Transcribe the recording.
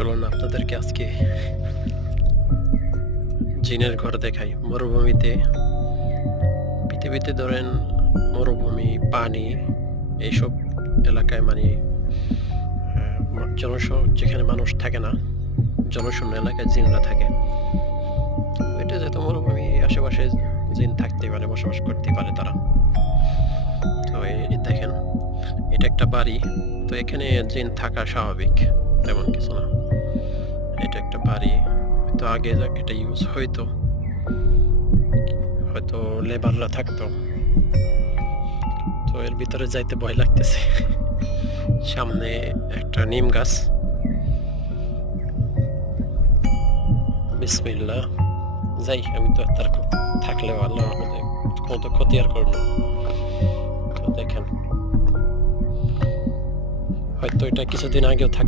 চলুন আপনাদেরকে আজকে জিনের ঘর দেখাই। মরুভূমিতে, পৃথিবীতে ধরেন মরুভূমি, পানি এইসব এলাকায় মানে যেখানে মানুষ থাকে না, জনশূন্য এলাকায় জিনরা থাকে। এটা যেহেতু মরুভূমি, আশেপাশে জিন থাকতেই পারে, বসবাস করতে পারে তারা। তো এই দেখেন, এটা একটা বাড়ি। তো এখানে জিন থাকা স্বাভাবিক, তেমন কিছু না। এটা একটা বাড়ি, তো আগে এটা ইউজ হয়তো লেবাররা থাকতো। তো এর ভিতরে যাইতে ভয় লাগতেছে। সামনে একটা নিম গাছ। বিসমিল্লাহ। যাই, আমি তো তার থাকলেও আল্লাহর রহমতে কোনো ক্ষতি আর করবো না। তো দেখেন, হয়তো এটা কিছুদিন আগেও থাকতো।